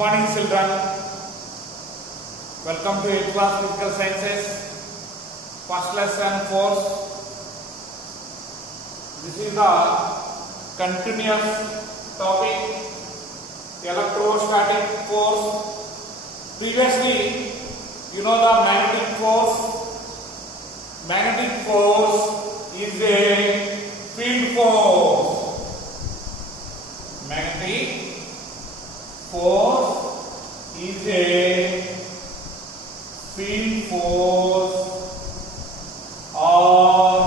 morning, children. Welcome to 8th class Physical Sciences. First lesson course. This is the continuous topic, electrostatic force. Previously, you know the magnetic force. Magnetic force is a field force. Magnetic force is a field force or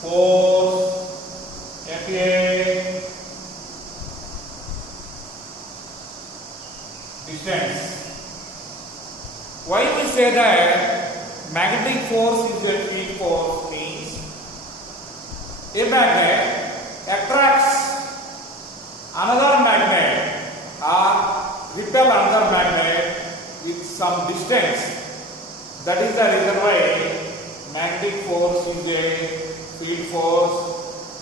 force at a distance. Why we say that magnetic force is a field force means a magnet attracts another magnet or repel another magnet with some distance. That is the reason why magnetic force is a field force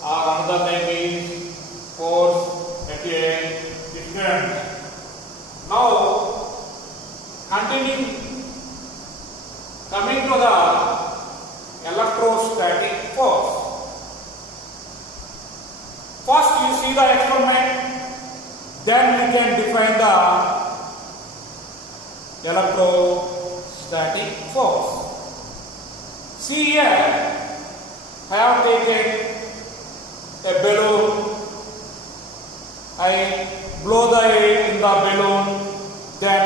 or another name is force at a distance. Now coming to the electrostatic force. First you see the experiment, then we can define the electrostatic force. See here, I have taken a balloon, I blow the air in the balloon, then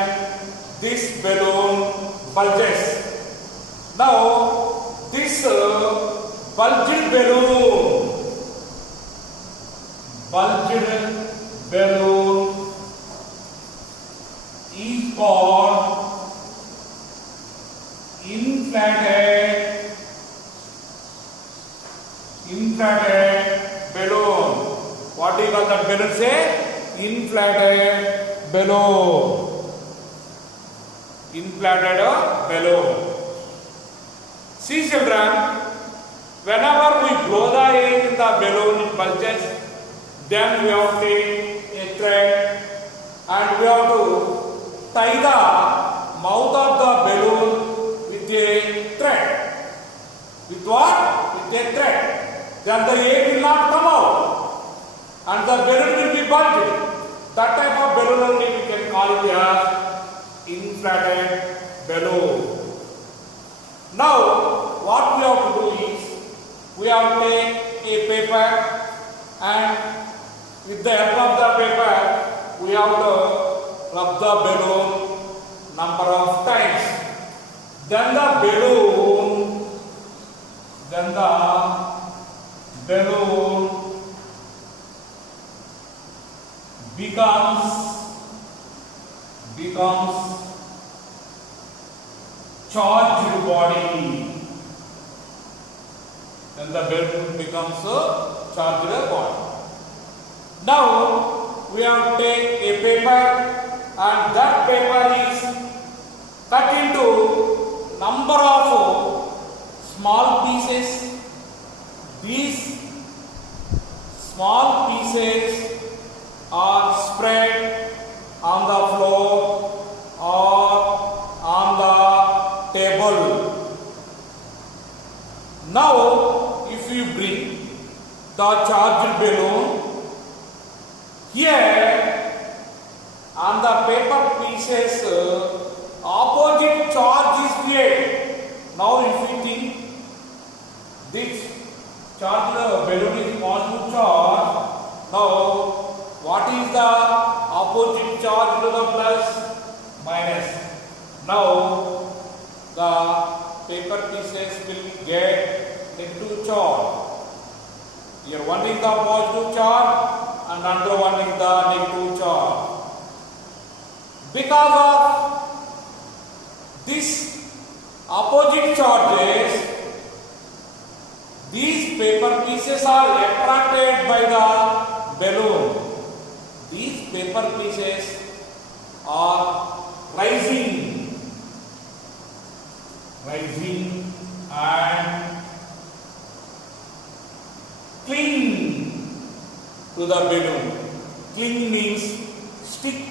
this balloon bulges. Now this bulged balloon is called inflated balloon. What do you call that balloon? Say inflated balloon. Inflated balloon. See children, whenever we blow the air in the balloon, it bulges. Then we have to take a thread and we have to tie the mouth of the balloon with a thread. With what? With a thread. Then the air will not come out and the balloon will be bulged. That type of balloon only we can call it as inflated balloon. Now what we have to do is we have to take a paper and with the help of the paper we have to rub the balloon number of times. Then the balloon becomes charged body. Then the balloon becomes a charged body. Now we have to take a paper and that paper is cut into number of small pieces. These small pieces are spread on the floor or on the table. Now if you bring the charged balloon here on the paper pieces, opposite charge is created. Now if you think this charged balloon is positive charge, now what is the opposite charge to the plus? Minus. Now the paper pieces will get negative charge. Here one is the positive charge and another one is the negative charge. Because of this opposite charges, these paper pieces are attracted by the balloon. These paper pieces are rising and cling to the balloon. Cling means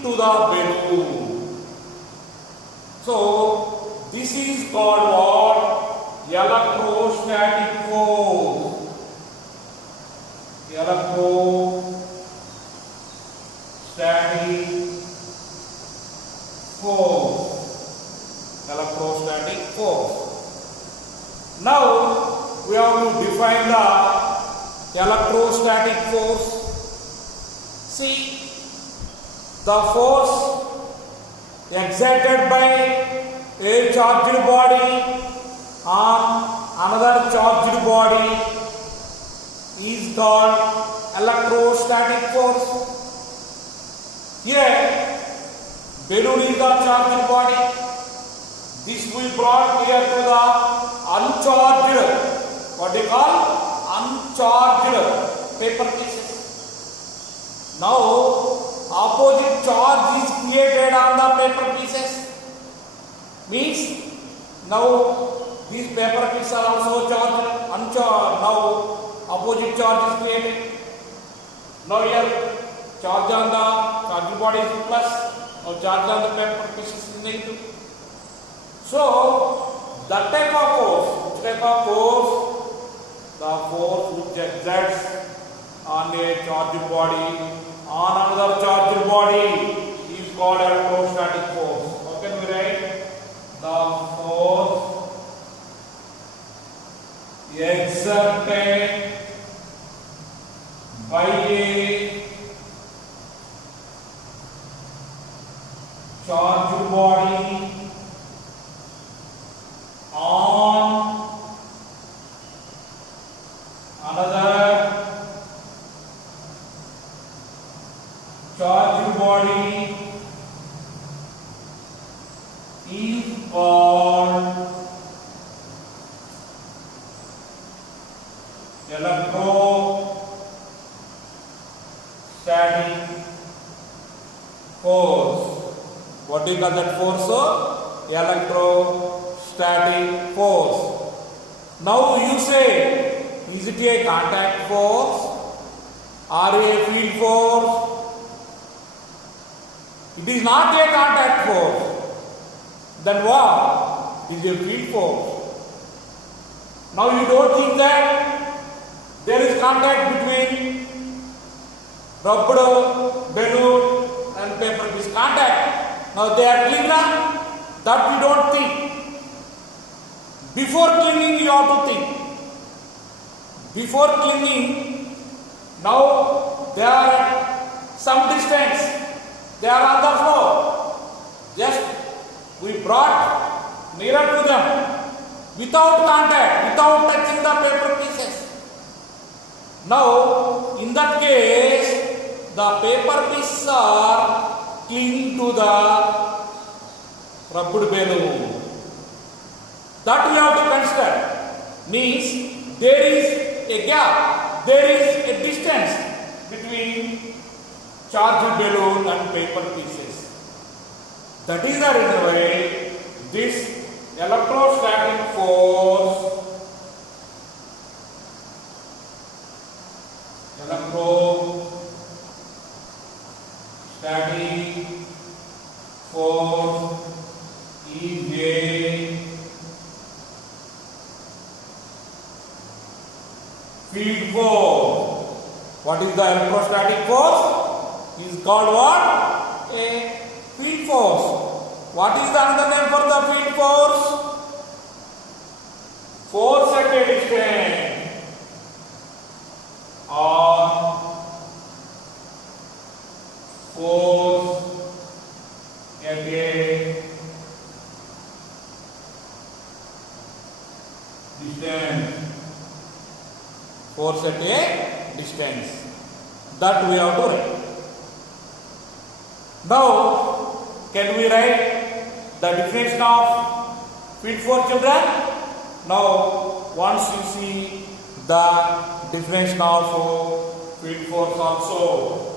to the balloon. So this is called what? Electrostatic force. Electrostatic force. Now we have to define the electrostatic force. See, the force exerted by a charged body on another charged body is called electrostatic force. Here, balloon is the charged body. This will brought here to the uncharged, what they call uncharged paper pieces. Now, opposite charge is created on the paper pieces. Means, now these paper pieces are also charged, uncharged. Now, opposite charge is created. Now here, charge on the charged body is plus, now charge on the paper pieces is negative. So, the type of force, which type of force? The force which exerts on a charged body on another charged body is called electrostatic force. How can we write? The force exerted by a charged body on another charged body is called electrostatic force. What do you call that force? Electrostatic force. Now you say, is it a contact force or a field force? It is not a contact force. Then what? It is a field force. Now you don't think that there is contact between rubber, balloon and paper piece. Contact. Now they are clinging. That we don't think. Before clinging you have to think. Before clinging, now they are at some distance. They are on the floor. Just we brought nearer to them without contact, without touching the paper pieces. Now, in that case, the paper pieces are clinging to the rubber balloon. That we have to consider. Means there is a gap, there is a distance between charged balloon and paper pieces. That is the reason why this electrostatic force is a field force. What is the electrostatic force? Is called what? A field force. What is the another name for the field force? Force at a distance or force at a distance. Force at a distance. That we have to write. Now, can we write the definition of field force, children? Now, once you see the definition of field force also.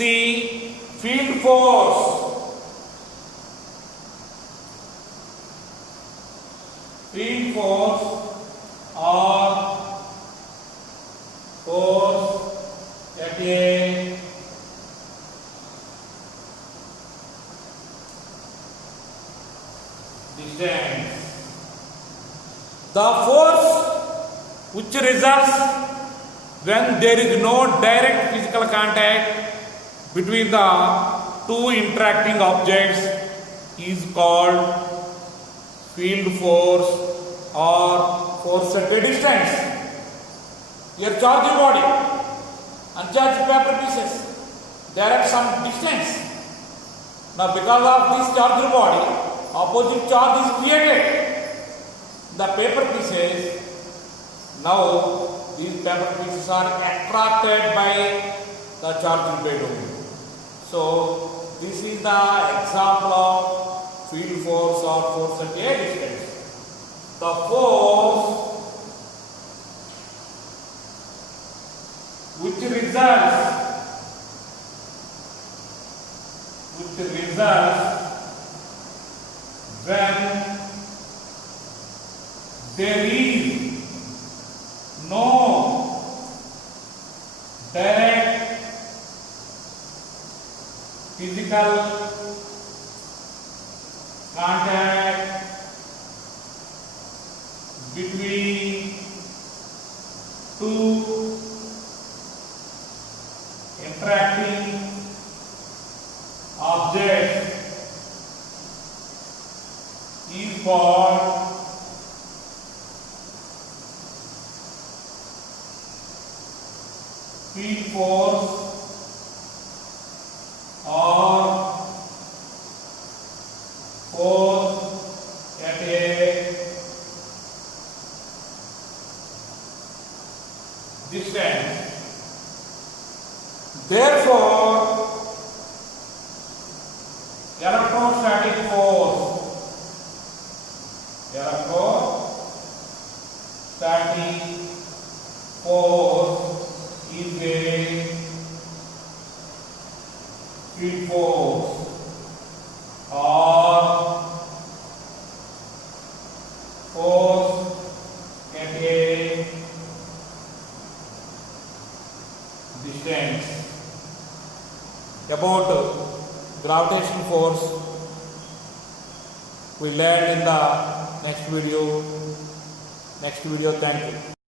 C. Field force. Field force or force at a distance. The force which results when there is no direct physical contact between the two interacting objects is called field force or force at a distance. Here charged body and charged paper pieces, they are at some distance. Now because of this charged body, opposite charge is created. The paper pieces, now these paper pieces are attracted by the charged body. So this is the example of field force or force at a distance. The force which results when there is no direct physical contact between two interacting objects is called field force or force at a distance. Therefore, electrostatic force is a field force or force at a distance. About gravitational force we learn in the next video. Thank you.